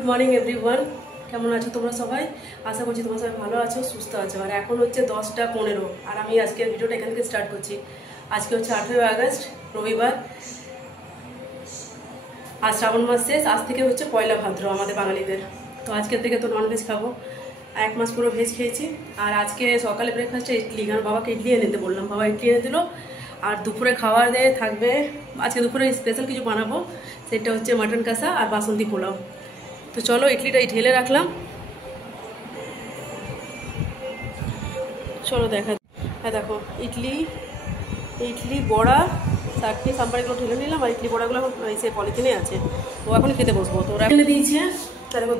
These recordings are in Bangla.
গুড মর্নিং এভরিওয়ান, কেমন আছো তোমরা সবাই? আশা করছি তোমরা সবাই ভালো আছো, সুস্থ আছো। আর এখন হচ্ছে 10টা 15 আর আমি আজকের ভিডিওটা এখান থেকে স্টার্ট করছি। আজকে হচ্ছে 18 আগস্ট, রবিবার। আজ শ্রাবণ মাস শেষ, আজ থেকে হচ্ছে পয়লা ভাদ্র আমাদের বাঙালিদের। তো আজকের থেকে তো ননভেজ খাবো, 1 মাস পুরো ভেজ খেয়েছি। আর আজকে সকালে ব্রেকফাস্টে ইডলি, কারণ বাবাকে ইডলি এনে দিতে বললাম, বাবা ইডলি এনে দিল। আর দুপুরে খাওয়ার দেয় থাকবে, আজকে দুপুরে স্পেশাল কিছু বানাবো, সেটা হচ্ছে মাটন কষা আর বাসন্তী পোলাও। তো চলো ইডলিটা ঢেলে রাখলাম, চলো দেখা। হ্যাঁ দেখো, ইডলি বড়া চাটনি সাম্বারগুলো ঢেলে নিলাম, আর ইডলি বড়াগুলো এখন সে পলিথিনে আছে। ও এখন খেতে বসবো। তো ওরা এনে দিয়েছে। তা দেখো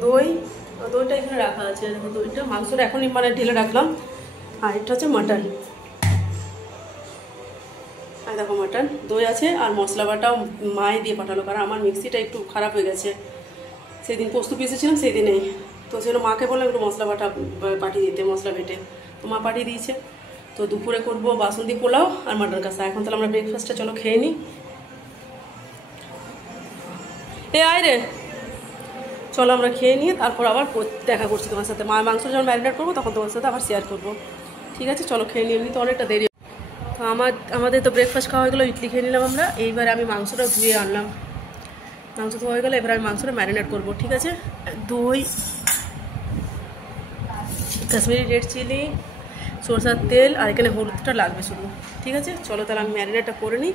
দইটা এখানে রাখা আছে। দেখো দইটা, মাংসটা এখনই মানে ঢেলে রাখলাম। আর এটা হচ্ছে মাটন। আর দেখো মাটন, দই আছে, আর মশলা বাটাও মায়ে দিয়ে পাঠালো, কারণ আমার মিক্সিটা একটু খারাপ হয়ে গেছে। সেদিন পোস্ত পিসেছিলাম সেই দিনেই, তো সেটা মাকে বললাম একটু মশলা বাটা পাঠিয়ে দিতে, মশলা বেটে। তো মা পাঠিয়ে দিয়েছে। তো দুপুরে করবো বাসন্তী পোলাও আর মাটন কষা। এখন তাহলে আমরা ব্রেকফাস্টটা চলো খেয়ে নিই। আয় রে, চলো আমরা খেয়ে নিয়ে তারপর আবার দেখা করছি তোমার সাথে। মাংস যখন ম্যারিনেট করবো তখন তোমার সাথে আবার শেয়ার করবো। ঠিক আছে, চলো খেয়ে নিয়ে। এমনি তো অনেকটা দেরি। তো আমাদের তো ব্রেকফাস্ট খাওয়া হয়ে গেলো, ইডলি খেয়ে নিলাম আমরা। এইবার আমি মাংসটা ধুয়ে আনলাম। মাংস ধোয়া হয়ে গেলে এবার আমি মাংসটা ম্যারিনেট করবো। ঠিক আছে, দই, কাশ্মীরি রেড চিলি, সরষার তেল, আর এখানে হলুদটা লাগবে শুধু। ঠিক আছে, চলো তাহলে আমি ম্যারিনেটটা করে নিই,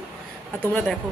আর তোমরা দেখো।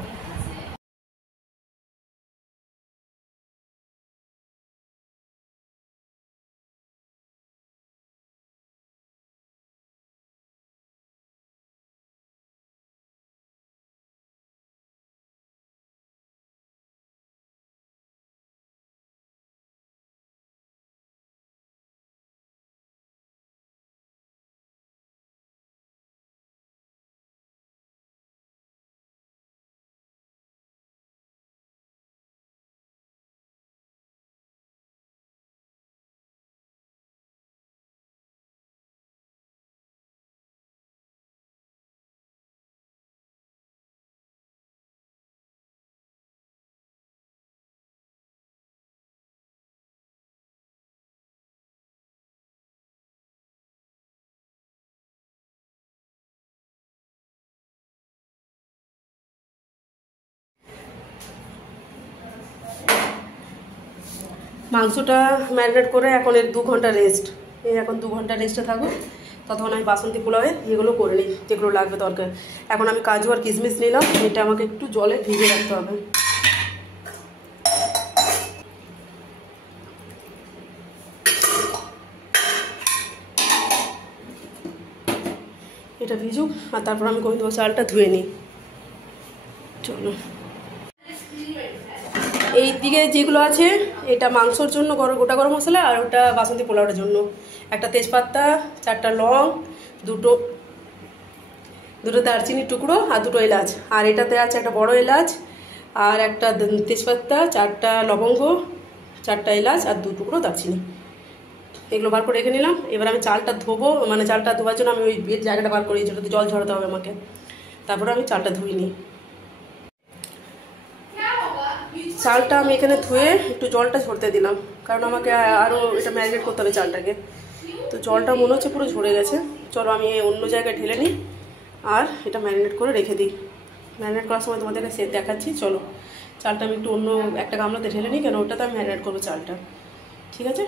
মাংসটা ম্যারিনেট করে এখন এর 2 ঘন্টা রেস্ট। এখন 2 ঘন্টা রেস্টে থাকো, ততক্ষণ আমি বাসন্তী পোলাওয়ে এগুলো করে নিই যেগুলো লাগবে দরকার। এখন আমি কাজু আর কিশমিশ নিলাম, এটা আমাকে একটু জলে ভিজিয়ে রাখতে হবে। এটা ভিজুক, আর তারপর আমি করে দেবো। চালটা ধুয়ে নিই, চলো। এই দিকে যেগুলো আছে, এটা মাংসর জন্য গোটা গরম মশলা, আর ওটা বাসন্তী পোলাওটার জন্য। একটা তেজপাতা, 4টা লং, দুটো দারচিনির টুকরো, আর 2টো এলাচ। আর এটাতে আছে একটা বড় এলাচ, আর একটা তেজপাতা, 4টা লবঙ্গ, 4টা এলাচ, আর 2 টুকরো দারচিনি। এগুলো বার করে রেখে নিলাম। এবার আমি চালটা ধোবো, মানে চালটা ধোবার জন্য আমি ওই জায়গাটা বার করে যেটাতে জল ঝরাতে হবে আমাকে। তারপরে আমি চালটা ধুয়ে নিই। চালটা আমি এখানে ধুয়ে একটু জলটা ঝরতে দিলাম, কারণ আমাকে আরও এটা ম্যারিনেট করতে হবে চালটাকে। তো জলটা মনে হচ্ছে পুরো ঝরে গেছে। চলো আমি অন্য জায়গায় ঢেলে নিই, আর এটা ম্যারিনেট করে রেখে দিই। ম্যারিনেট করার সময় তোমাদেরকে সে দেখাচ্ছি। চলো চালটা আমি একটু অন্য একটা গামলাতে ঢেলে নিই, কেন ওটাতে আমি ম্যারিনেট করবো চালটা। ঠিক আছে,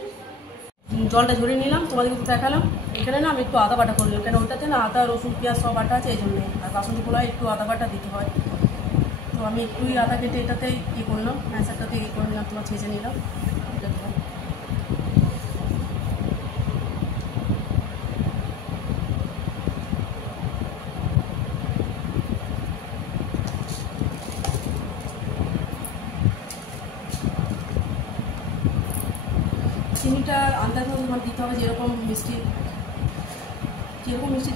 জলটা ঝরিয়ে নিলাম, তোমাদেরকে দেখালাম। এখানে না আমি একটু আদা বাটা করলাম, কেন ওটাতে না আদা রসুন পেঁয়াজ সব বাটা আছে, এই জন্যে। আর বাসন্তী পোলাওয়ে একটু আদা বাটা দিতে হয়। তো আমি একটুই আদা কেটে এটাতেই করলাম, ম্যাশারটাতে করে নিলাম, তোমার ছেঁচে নিলাম। চিনিটা আন্দাজ মতো তোমার দিতে হবে, যেরকম মিষ্টি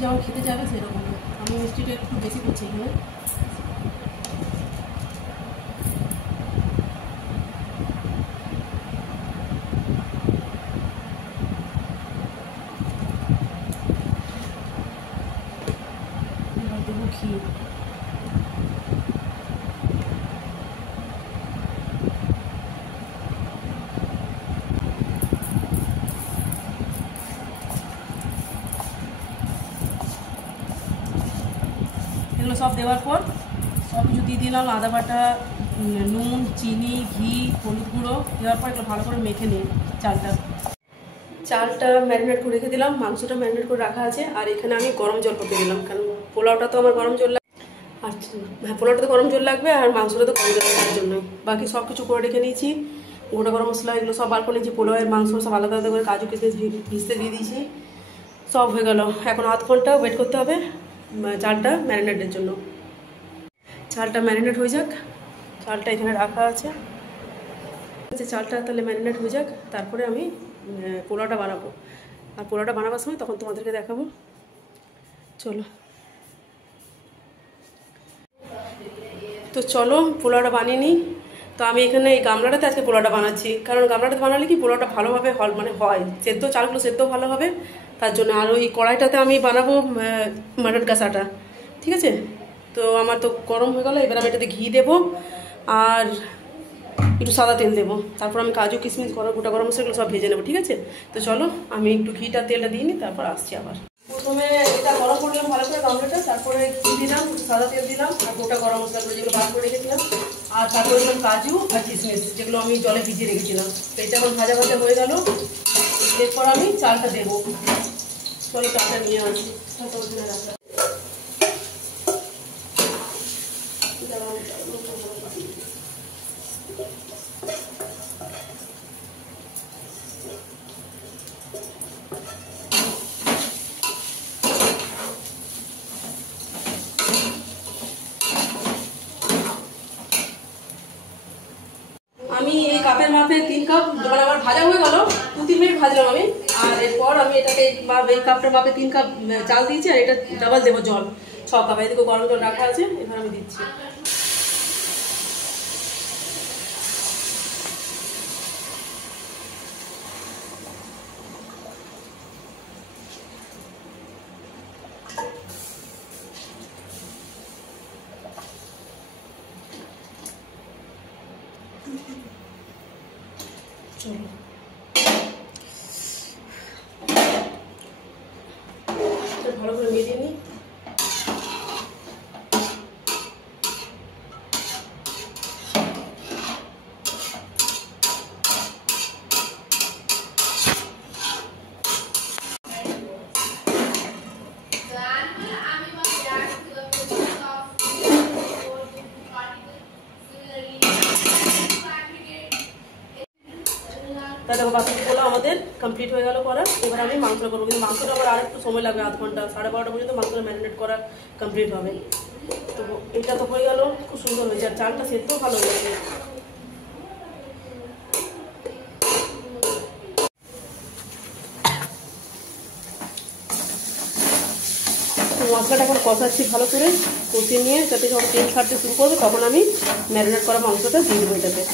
যেমন খেতে যাবে সেরকম। আমি মিষ্টিটা একটু বেশি করছি এখানে। দেবো ঘি। সব দেওয়ার পর সব কিছু দিয়ে দিলাম, আদা বাটা, নুন, চিনি, ঘি, হলুদ গুঁড়ো দেওয়ার পর এগুলো ভালো করে মেখে নিই চালটা ম্যারিনেট করে রেখে দিলাম, মাংসটা ম্যারিনেট করে রাখা আছে। আর এখানে আমি গরম জল করতে দিলাম, কারণ পোলাওটা তো আমার গরম জল লাগবে। আর হ্যাঁ, পোলাওটা তো গরম জল লাগবে আর মাংসটা তো গরম জল লাগার জন্য। বাকি সব কিছু করে রেখে নিয়েছি, গোটা গরম মশলা এগুলো সব বার করে নিয়েছি, পোলাওয়ের মাংস সব আলাদা আলাদা করে কাজু কিশমিশ ভিজতে দিয়ে দিয়েছি, সব হয়ে গেল। এখন আধ ঘন্টা ওয়েট করতে হবে চালটা ম্যারিনেটের জন্য। চালটা ম্যারিনেট হয়ে যাক, চালটা এখানে রাখা আছে, চালটা তাহলে ম্যারিনেট হয়ে যাক, তারপরে আমি পোলাওটা বানাবো। আর পোলাওটা বানাবার সময় তখন তোমাদেরকে দেখাবো। চলো তো চলো পোলাওটা বানিয়ে নিই। তো আমি এখানে এই গামলাটাতে আজকে পোলাওটা বানাচ্ছি, কারণ গামলাটাতে বানালে কি পোলাওটা ভালোভাবে হয়, সেদ্ধ চালগুলো সেদ্ধ ভালো হবে তার জন্য। আর ওই কড়াইটাতে আমি বানাবো মাটন কষাটা, ঠিক আছে। তো আমার তো গরম হয়ে গেল, এবার আমি এটাতে ঘি দেবো আর একটু সাদা তেল দেবো, তারপর আমি কাজু কিশমিশ গোটা গরম মশলাগুলো সব ভেজে নেবো, ঠিক আছে। তো চলো আমি একটু ঘিটা তেলটা দিয়ে নিই, তারপর আসছি আবার। প্রথমে এটা গরম করলাম ভালো করে গামলাটা, তারপরে ঘি দিলাম, একটু সাদা তেল দিলাম আর গোটা গরম মশলাগুলো যেগুলো বার করে রেখেছিলাম, আর তারপরে দিলাম কাজু আর কিশমিশ যেগুলো আমি জলে ভিজিয়ে রেখেছিলাম। তো এটা আমার ভাজা ভাজা হয়ে গেল, এরপর আমি চালটা দেবো। চলো চালটা নিয়ে আসি। আমি এই কাপের মাপে 3 কাপ, মানে আমার ভাজা হয়ে গেল, 2-3 মিনিট ভাজলাম আমি। আর এরপর আমি এটাতে এই কাপটার মাপে 3 কাপ চাল দিয়েছি, আর এটা ডাবল দেবো জল 6 কাপ। এদিকে গরম জল রাখা আছে, এবার আমি দিচ্ছি। চলো ভালো করে মিলিয়ে নিই। দেখো বাকি পোলাও আমাদের কমপ্লিট হয়ে গেল করা। এবার আমি মাংসটা করবো, কিন্তু মাংসটা আবার আর একটু সময় লাগবে, আধ ঘন্টা 12:30 পর্যন্ত মাংসটা ম্যারিনেট করা কমপ্লিট হবে। তো এটা তো হয়ে গেল, খুব সুন্দর হয়েছে, আর চালটা সেদ্ধও ভালো হয়েছে। তো মশলাটা এখন কষাচ্ছি ভালো করে, কষিয়ে নিয়ে যাতে যখন তেল ছাড়তে শুরু করবে তখন আমি ম্যারিনেট করা মাংসটা দিয়ে দেবো এটাতে।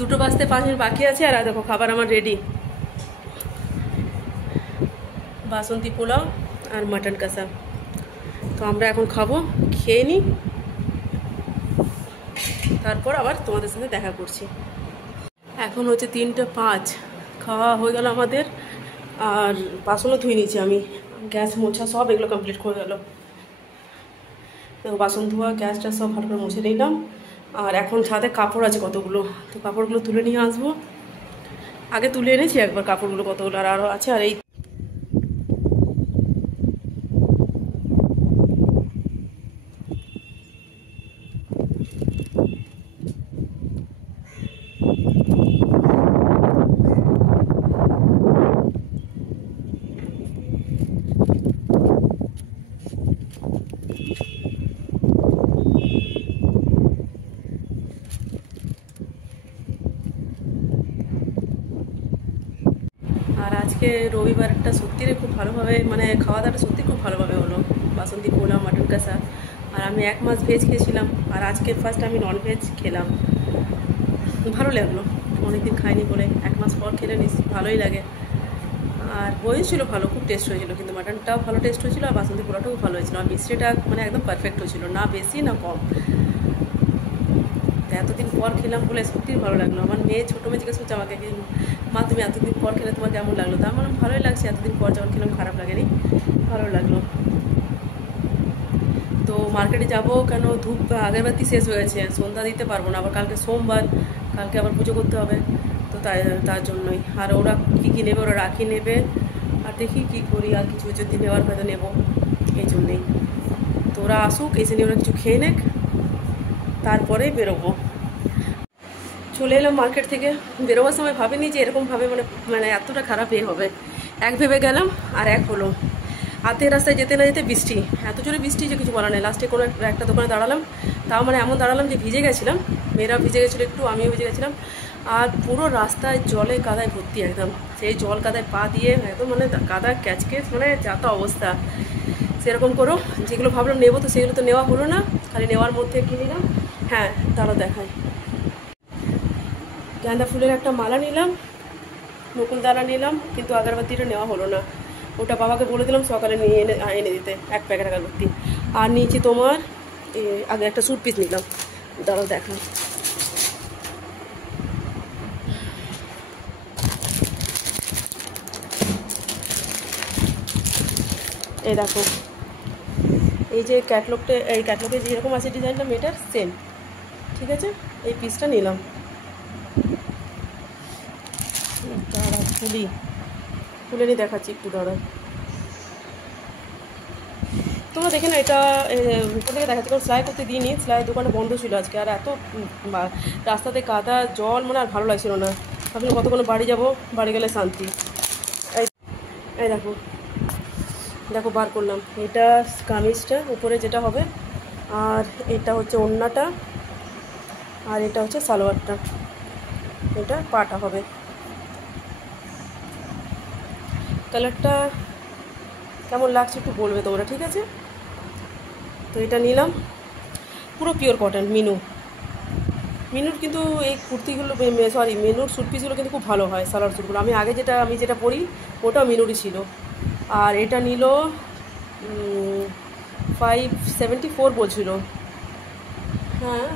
দুটো বাজতে 5 মিনিট বাকি আছে, আর দেখো খাবার আমার রেডি। বাসন্তী পোলাও আর মাটন কষা। তো আমরা এখন খাবো, খেয়ে নিই, তারপর আবার তোমাদের সাথে দেখা করছি। এখন হচ্ছে 3:05, খাওয়া হয়ে গেল আমাদের, আর বাসনও ধুয়ে নিয়েছি আমি, গ্যাস মোছা সব এগুলো কমপ্লিট করে গেল। দেখো বাসন ধোয়া, গ্যাসটা সব ভালো করে মুছে নিলাম। আর এখন ছাদে কাপড় আছে কতগুলো, তো কাপড়গুলো তুলে নিয়ে আসবো। আগে তুলে এনেছি একবার কাপড়গুলো কতগুলো, আর আরও আছে। আর এই আর আজকে রবিবারটা সত্যি খুব ভালোভাবে, মানে খাওয়া দাওয়াটা সত্যি খুব ভালোভাবে হলো। বাসন্তী পোলাও, মাটন কষা, আর আমি 1 মাস ভেজ খেয়েছিলাম, আর আজকে ফার্স্ট আমি ননভেজ খেলাম। ভালো লাগলো, অনেকদিন খাইনি বলে 1 মাস পর খেলে ভালোই লাগে। আর হয়েছিল ভালো, খুব টেস্ট হয়েছিল, কিন্তু মাটনটাও ভালো টেস্ট হয়েছিল, আর বাসন্তী পোলাওটাও ভালো হয়েছিল, আর মিষ্টিটা মানে একদম পারফেক্ট হয়েছিল, না বেশি না কম। এতদিন পর খেলাম বলে সত্যিই ভালো লাগলো। আমার মেয়ে, ছোটো মেয়ে জিজ্ঞেস করছে আমাকে, মা তুমি এতদিন পর খেলে তোমার কেমন লাগলো? তা আমার ভালোই লাগছে, এতদিন পর যখন খেলাম খারাপ লাগেনি, ভালো লাগলো। তো মার্কেটে যাব কেন, ধূপ আগরবাতি শেষ হয়ে গেছে, সন্ধ্যা দিতে পারবো না, আবার কালকে সোমবার, কালকে আবার পুজো করতে হবে, তো তার জন্যই। আর ওরা কী নেবে, ওরা রাখি নেবে, আর দেখি কী করি, আর কিছু যদি নেওয়ার হয়তো নেবো, এই জন্যেই। তো ওরা আসুক, এসে নিয়ে ওরা কিছু খেয়ে নেক, তারপরে বেরোবো। চলে এলাম মার্কেট থেকে। বেরোবার সময় ভাবিনি যে এরকমভাবে মানে এতটা খারাপ হবে। এক ভেবে গেলাম আর এক হলো। হাতের রাস্তায় যেতে না যেতে বৃষ্টি, এত জোরে বৃষ্টি যে কিছু বলা নেই। লাস্টে কোনো একটা দোকানে দাঁড়ালাম, তাও মানে এমন দাঁড়ালাম যে ভিজে গেছিলাম, মেয়েরাও ভিজে গেছিলো একটু, আমিও ভিজে গেছিলাম। আর পুরো রাস্তায় জলে কাদায় ভর্তি একদম, সেই জল কাদায় পা দিয়ে একদম মানে কাদা ক্যাচকেচ, মানে যা তো অবস্থা। সেরকম করো, যেগুলো ভাবলাম নেবো তো সেগুলো তো নেওয়া হলো না, খালি নেওয়ার মধ্যে কি নিলাম, হ্যাঁ তারা দেখায়, গাঁদা ফুলের একটা মালা নিলাম, মুকুলদানা নিলাম, কিন্তু আগরবাতিটা নেওয়া হলো না। ওটা বাবাকে বলে দিলাম সকালে নিয়ে এনে দিতে 1 প্যাকেট আগরবাতি। আর নিয়েছি তোমার আগে একটা স্যুট পিস নিলাম, দাঁড়াও দেখাই। এই দেখো, এই যে ক্যাটলগটা, এই ক্যাটলগে যেরকম আছে ডিজাইনটা মেয়েটার সেম, ঠিক আছে। এই পিসটা নিলাম। দাঁড়া খুলে নিয়ে দেখাচ্ছি একটু, দাঁড়া। তোমরা দেখে না, এটা উপর থেকে দেখাচ্ছি, কারণ সেলাই করতে দিইনি, সেলাই দোকানটা বন্ধ ছিল আজকে। আর এত রাস্তাতে কাদা জল, মানে আর ভালো লাগছিল না। ভাবলাম কতক্ষণ বাড়ি যাব, বাড়ি গেলে শান্তি। এই দেখো দেখো বার করলাম, এটা কামিজটা উপরে যেটা হবে, আর এটা হচ্ছে ওড়নাটা, আর এটা হচ্ছে সালোয়ারটা, এটা পাটা হবে। কালারটা কেমন লাগছে একটু বলবে তোমরা, ঠিক আছে। তো এটা নিলাম, পুরো পিওর কটন, মিনুর কিন্তু এই কুর্তিগুলো, মিনুর স্যুট পিসগুলো কিন্তু খুব ভালো হয়, সালোয়ার স্যুটগুলো। আমি যেটা পরি ওটাও মিনুরই ছিল। আর এটা নিল 574 বলছিল, হ্যাঁ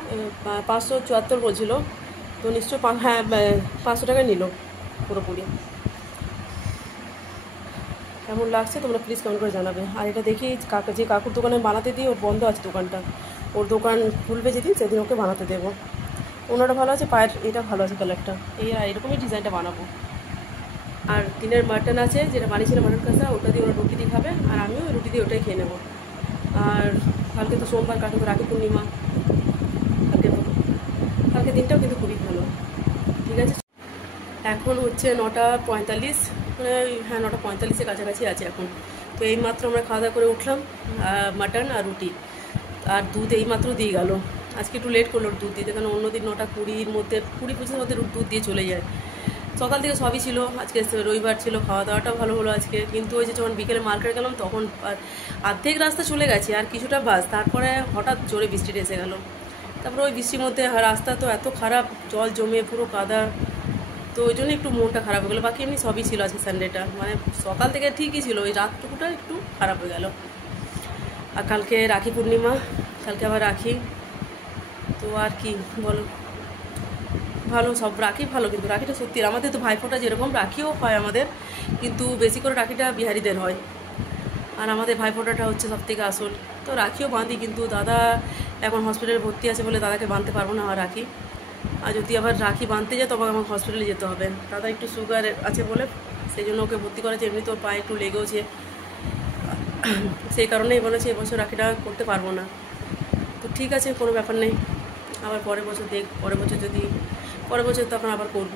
574 বলছিল, তো নিশ্চয় হ্যাঁ 500 টাকা নিল পুরোপুরি। কেমন লাগছে তোমরা প্লিজ কমেন্ট করে জানাবে। আর এটা দেখি যে কাকুর দোকানে বানাতে দিই, ওর বন্ধ আছে দোকানটা, ওর দোকান খুলবে যেদিন সেদিন ওকে বানাতে দেবো। ওনারা ভালো আছে, পায়ের এটা ভালো আছে কালারটা, এরকমই ডিজাইনটা বানাবো। আর দিনের মাটন আছে, যেটা বানিয়েছিলাম মাটন কষা, ওটা দিয়ে ওরা রুটি দিয়ে খাবে, আর আমিও রুটি দিয়ে ওটাই খেয়ে নেবো। আর কালকে তো সোমবার, কালকে তো রাখি পূর্ণিমা, কালকে দিনটাও কিন্তু খুবই ভালো, ঠিক আছে। এখন হচ্ছে 9:45, মানে হ্যাঁ 9:45-এর কাছাকাছি আছে এখন। তো এইমাত্র আমরা খাওয়া দাওয়া করে উঠলাম, মাটন আর রুটি আর দুধ এইমাত্র দিয়ে গেল। আজকে একটু লেট করলো দুধ দিতে, কারণ অন্যদিন 9:20-র মধ্যে, 20-25-এর মধ্যে দুধ দিয়ে চলে যায়। সকাল থেকে সবই ছিল, আজকে রবিবার ছিল, খাওয়া দাওয়াটাও ভালো হলো আজকে। কিন্তু ওই যে যখন বিকেলে মার্কেট গেলাম তখন অর্ধেক রাস্তা চলে গেছে, আর কিছুটা বাস, তারপরে হঠাৎ জোরে বৃষ্টিটা এসে গেল। তারপরে ওই বৃষ্টির মধ্যে রাস্তা তো এত খারাপ, জল জমে পুরো কাদা, তো ওই জন্য একটু মনটা খারাপ হয়ে গেলো। বাকি এমনি সবই ছিল আজকে সানডেটা, মানে সকাল থেকে ঠিকই ছিল, ওই রাতটুকুটা একটু খারাপ হয়ে গেল। আর কালকে রাখি পূর্ণিমা, কালকে আবার রাখি, তো আর কি বলো, ভালো সব রাখি ভালো। কিন্তু রাখিটা সত্যি, আমাদের তো ভাইফোঁটা যেরকম রাখিও হয় আমাদের, কিন্তু বেশি করে রাখিটা বিহারিদের হয়, আর আমাদের ভাইফোঁটাটা হচ্ছে সবথেকে আসল। তো রাখিও বাঁধি, কিন্তু দাদা এখন হসপিটালে ভর্তি আছে বলে দাদাকে বাঁধতে পারবো না আর রাখি। আর যদি আবার রাখি বাঁধতে যায় তবে আমার হসপিটালে যেতে হবে। দাদা একটু সুগার আছে বলে সেই জন্য ওকে ভর্তি করেছে, এমনি তোর পায়ে একটু লেগেওছে, সেই কারণেই বলেছে এবছর রাখিটা করতে পারবো না। তো ঠিক আছে, কোনো ব্যাপার নেই, আবার পরের বছর তখন আবার করব।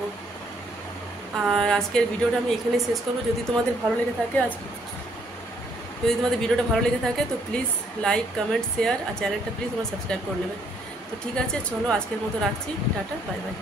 আর আজকের ভিডিওটা আমি এখানে শেষ করবো। যদি তোমাদের ভালো লেগে থাকে তো প্লিজ লাইক, কমেন্ট, শেয়ার, আর চ্যানেলটা প্লিজ তোমরা সাবস্ক্রাইব করে নেবে। তো ঠিক আছে, চলো আজকের মতো রাখছি, টাটা, বাই বাই।